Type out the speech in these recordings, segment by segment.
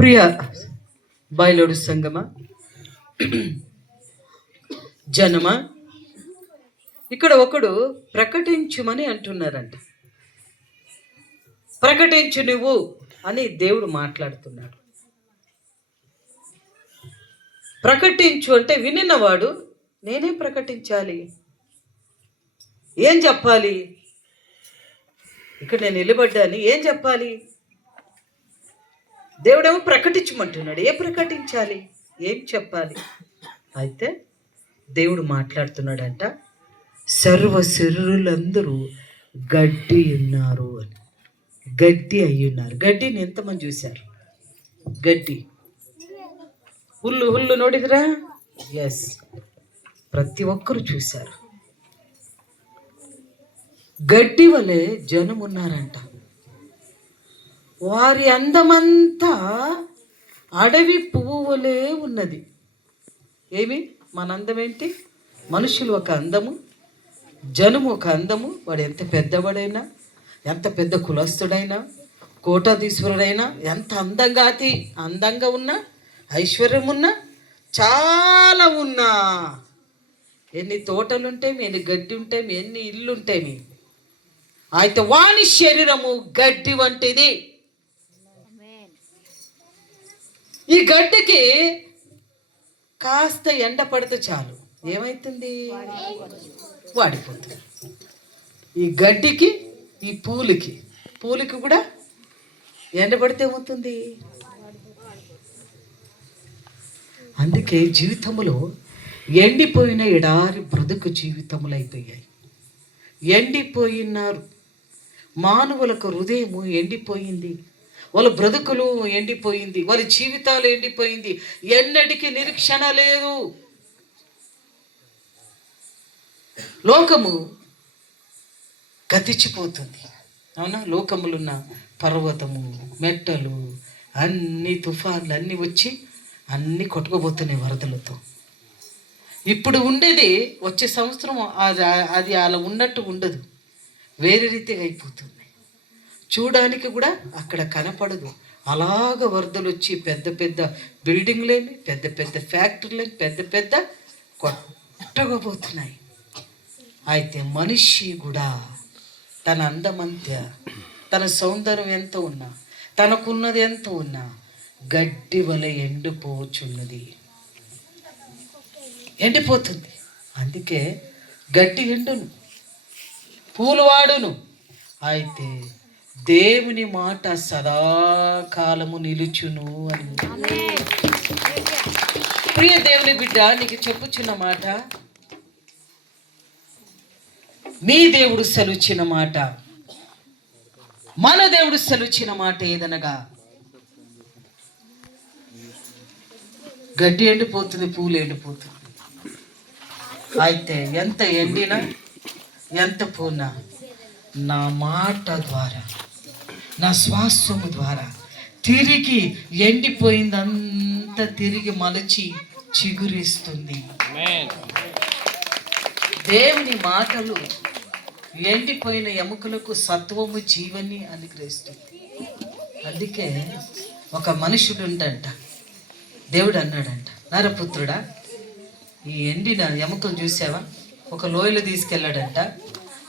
ప్రియ బయలుడు సంగమా? జనమా? ఇక్కడ ఒకడు ప్రకటించుమని అంటున్నారంట. ప్రకటించు నువ్వు అని దేవుడు మాట్లాడుతున్నాడు. ప్రకటించు అంటే వినినవాడు నేనే ప్రకటించాలి. ఏం చెప్పాలి? ఇక్కడ నేను నిలబడ్డాను ఏం చెప్పాలి? దేవుడేమో ప్రకటించమంటున్నాడు ఏ ప్రకటించాలి ఏం చెప్పాలి అయితే దేవుడు మాట్లాడుతున్నాడంట సర్వ శరీరులందరూ గడ్డి ఉన్నారు అని గడ్డి అయి ఉన్నారు గడ్డిని ఎంతమంది చూశారు గడ్డి ಹುಲ್ಲು ಹುಲ್ಲು ನೋಡಿದ್ರಾ ఎస్ ప్రతి ఒక్కరు చూశారు గడ్డి వలె జనం ఉన్నారంట వారి అందమంతా అడవి పువ్వులే ఉన్నది. ఏమి? మన అందం ఏంటి మనుషులు ఒక అందము జనము ఒక అందము. వాడు ఎంత పెద్దవాడైనా ఎంత పెద్ద కులస్తుడైనా కోటాధీశ్వరుడైనా ఎంత అందంగా అతి అందంగా ఉన్నా ఐశ్వర్యం ఉన్నా చాలా ఉన్నా. ఎన్ని తోటలు ఉంటాయి ఎన్ని గడ్డి ఉంటాయి ఎన్ని ఇల్లు ఉంటాయి అయితే వాని శరీరము గడ్డి వంటిది. ఈ గడ్డికి కాస్త ఎండ పడితే చాలు. ఏమైతుంది? వాడిపోతుంది. ఈ గడ్డికి ఈ పూలకి పూలకి కూడా ఎండ పడితే ఏమవుతుంది? అందుకే జీవితంలో ఎండిపోయిన ఎడారి బ్రతుకు జీవితములు అయిపోయాయి. ఎండిపోయినారు మానవులకు హృదయము ఎండిపోయింది. వాళ్ళ బ్రతుకులు ఎండిపోయింది వాళ్ళ జీవితాలు ఎండిపోయింది. ఎన్నటికీ నిరీక్షణ లేదు. లోకము గతించిపోతుంది అవునా? లోకములున్న పర్వతము మెట్టలు అన్ని తుఫాన్లు అన్నీ వచ్చి అన్నీ కొట్టుకోబోతున్నాయి వరదలతో. ఇప్పుడు ఉండేది వచ్చే సంవత్సరం అది అది అలా ఉన్నట్టు ఉండదు. వేరే రీతిగా అయిపోతుంది. చూడడానికి కూడా అక్కడ కనపడదు. అలాగ వరదలు వచ్చి పెద్ద పెద్ద బిల్డింగ్లేమి పెద్ద పెద్ద ఫ్యాక్టరీలేమి పెద్ద పెద్ద కొట్టగబోతున్నాయి. అయితే మనిషి కూడా తన అందమంత తన సౌందర్యం ఎంత ఉన్నా తనకున్నది ఎంత ఉన్నా గడ్డి వలె ఎండిపోచున్నది. ఎండిపోతుంది. అందుకే గడ్డి ఎండును పూలు వాడును. అయితే దేవుని మాట సదాకాలము నిలుచును అని. ప్రియ దేవుని బిడ్డ నీకు చెప్పుచున్న మాట మీ దేవుడు సెలుచిన మాట మన దేవుడు సెలుచిన మాట ఏదనగా? గడ్డి ఎండిపోతుంది పూలు ఎండిపోతుంది. అయితే ఎంత ఎండినా ఎంత పూనా? నా మాట ద్వారా. నా శ్వాసము ద్వారా తిరిగి ఎండిపోయిందంతా తిరిగి మలచి చిగురిస్తుంది. దేవుని మాటలు ఎండిపోయిన ఎముకలకు సత్వము జీవని అనుగ్రహిస్తుంది అందుకే ఒక మనుషుడు ఉండంట. దేవుడు అన్నాడంట నరపుత్రుడా ఈ ఎండిన ఎముకలు చూసావా? ఒక లోయలో తీసుకెళ్ళాడంట.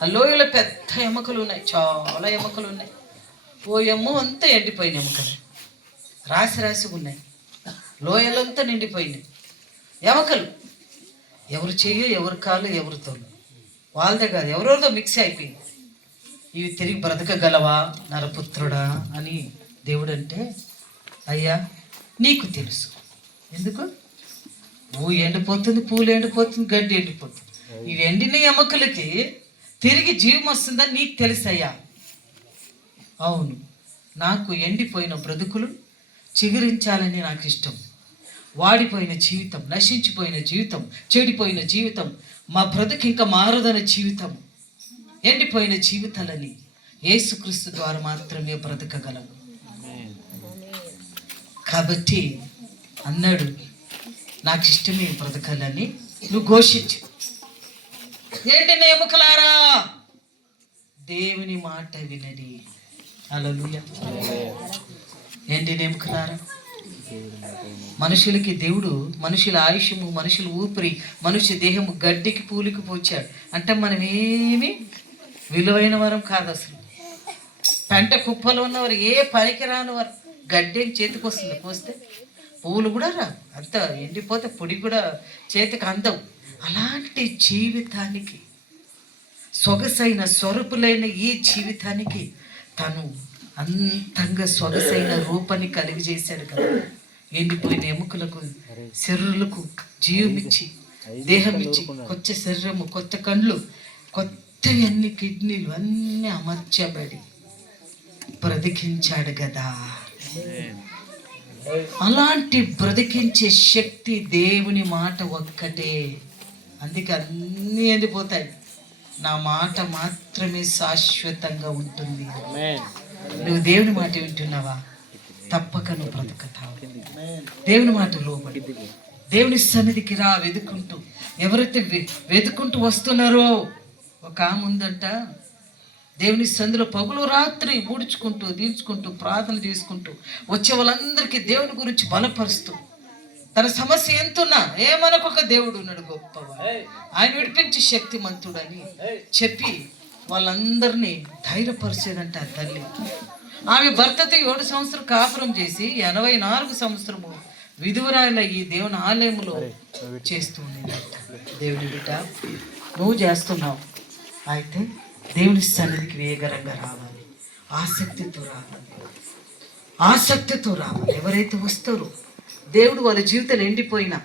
ఆ లోయలో పెద్ద ఎముకలు ఉన్నాయి చాలా ఎముకలు ఉన్నాయి. పోయమ్మో అంతా ఎండిపోయినాయి ఎముకలు రాసి రాసి ఉన్నాయి. లోయలంతా నిండిపోయినాయి. ఎముకలు? ఎవరు చెయ్యో ఎవరు కాలు ఎవరు తోలు. వాళ్ళదే కాదు ఎవరెవరితో మిక్స్ అయిపోయింది. ఇవి తిరిగి బ్రతకగలవా? నరపుత్రుడా అని దేవుడు అంటే అయ్యా నీకు తెలుసు. ఎందుకు? పువ్వు ఎండిపోతుంది పూలు ఎండిపోతుంది గడ్డి ఎండిపోతుంది. ఇవి ఎండిన ఎముకలకి తిరిగి జీవం వస్తుందని నీకు తెలుసయ్యా. అవును నాకు ఎండిపోయిన బ్రతుకులు చిగురించాలని నాకు ఇష్టం వాడిపోయిన జీవితం నశించిపోయిన జీవితం చెడిపోయిన జీవితం మా బ్రతుకు ఇంకా మారదన జీవితం. ఎండిపోయిన జీవితాలని యేసుక్రీస్తు ద్వారా మాత్రమే బ్రతకగలం. కాబట్టి అన్నాడు నాకు ఇష్టమే బ్రతకాలని నువ్వు ఘోషించు. ఏంటి ఎముకలారా దేవుని మాట వినడి. అలలుయ ఏంటి ఎముకలారా మనుషులకి దేవుడు మనుషుల ఆయుష్యము మనుషుల ఊపిరి మనుష్య దేహము గడ్డికి పూలికి పోచాడు. అంటే మనం ఏమి విలువైన వరం కాదు అసలు. పంట కుప్పలో ఉన్నవారు ఏ పనికి రాని వారు గడ్డి చేతికి వస్తుంది. పోస్తే పువ్వులు కూడా రా అంత ఎండిపోతే పొడి కూడా చేతికి అందవు. అలాంటి జీవితానికి సొగసైన స్వరూపులైన ఈ జీవితానికి తను అంతంగా సొగసైన రూపాన్ని కలిగజేశాడు కదా. ఎండిపోయిన ఎముకలకు శరీరులకు జీవమిచ్చి దేహం ఇచ్చి కొత్త శరీరము కొత్త కండ్లు కొత్తవి అన్ని కిడ్నీలు అన్నీ అమర్చబడి బ్రతికించాడు కదా. అలాంటి బ్రతికించే శక్తి దేవుని మాట ఒక్కటే. అందుకే అన్నీ ఎండిపోతాయి. నా మాట మాత్రమే శాశ్వతంగా ఉంటుంది. నువ్వు దేవుని మాట వింటున్నావా? తప్పక నువ్వు బ్రతుకుతావు. దేవుని మాట లోబడి. దేవుని సన్నిధికి రా వెతుకుంటూ ఎవరైతే వెతుకుంటూ వస్తున్నారో ఒక ఆమె ఉందంట. దేవుని సందులో పగులు రాత్రి ఊడ్చుకుంటూ దీల్చుకుంటూ ప్రార్థన చేసుకుంటూ వచ్చే వాళ్ళందరికీ దేవుని గురించి బలపరుస్తూ తన సమస్య ఎంతున్నా? ఏమనకొక దేవుడు ఉన్నాడు గొప్పవా ఆయన విడిపించి శక్తిమంతుడని చెప్పి వాళ్ళందరినీ ధైర్యపరిచేదంట ఆ తల్లి. ఆమె భర్తతో ఏడు సంవత్సరం కాపురం చేసి ఎనభై నాలుగు సంవత్సరము విధువరాయల ఈ దేవుని ఆలయములో చేస్తూ ఉండేదంట. దేవుని బిడ్డ నువ్వు చేస్తున్నావు. అయితే దేవుని సన్నిధికి వేగరంగా రావాలి. ఆసక్తితో రావాలి. ఆసక్తితో రావాలి. ఎవరైతే వస్తారో దేవుడు వాళ్ళ జీవితం ఎండిపోయిన.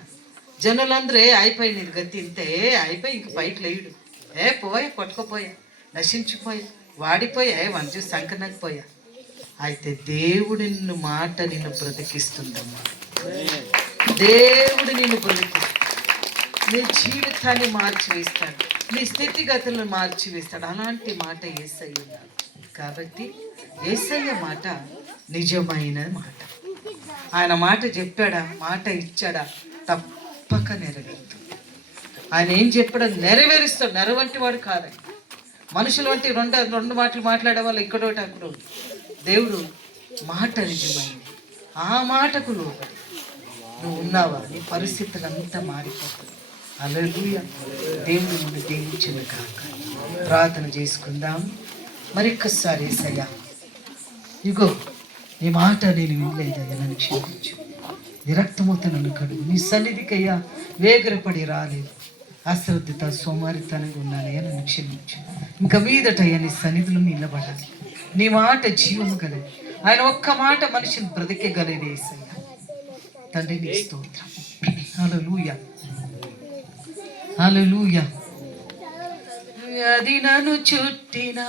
జనులందరూ అయిపోయి నేను గతి ఇంతే అయిపోయి ఇంక పైకి లేయుడు. ఏ పోయా కొట్టుకుపోయా నశించిపోయా వాడిపోయా వాళ్ళ చూసి సంకనకపోయా అయితే దేవుడు నిన్ను మాట నిన్ను బ్రతికిస్తుందమ్మా. దేవుడు నిన్ను బ్రతికి నీ జీవితాన్ని మార్చివేస్తాడు నీ స్థితిగతులను మార్చివేస్తాడు. అలాంటి మాట ఏసయ్య కాబట్టి ఏసయ్య మాట నిజమైన మాట. ఆయన మాట చెప్పాడా? మాట ఇచ్చాడా? తప్పక నెరవేరుతుంది ఆయన ఏం చెప్పాడో నెరవేరుస్తాడు. నెరవంటి వాడు కాదని మనుషులు వంటి రెండు రెండు మాటలు మాట్లాడే వాళ్ళు ఇక్కడోటి అక్కడ దేవుడు మాట నిజమైంది. ఆ మాటకు లోబడి నువ్వు ఉన్నావా? నీ పరిస్థితులు అంతా మారిపోతుంది అలలుయ దేవుడు నిన్ను దీవించిన కాక ప్రార్థన చేసుకుందాం. మరొక్కసారి సయా ఇగో నీ మాట నేను వినలేదయ్యా నన్ను క్షమించు. విరక్తమవుతా నన్ను కడుగు నీ సన్నిధికయ్యా వేగరపడి రాలేదు. అశ్రద్ధత సోమారితనంగా ఉన్నానయ్యా నన్ను క్షమించు. ఇంకా మీదటయ్యా నీ సన్నిధిలో నిలబడాలి. నీ మాట జీవము గలది. ఆయన ఒక్క మాట మనిషిని బ్రతికేగలది ఏసయ్యా. తండ్రి నీ స్తోత్రం. హల్లెలూయా. లూయ అది నన్ను చుట్టినా.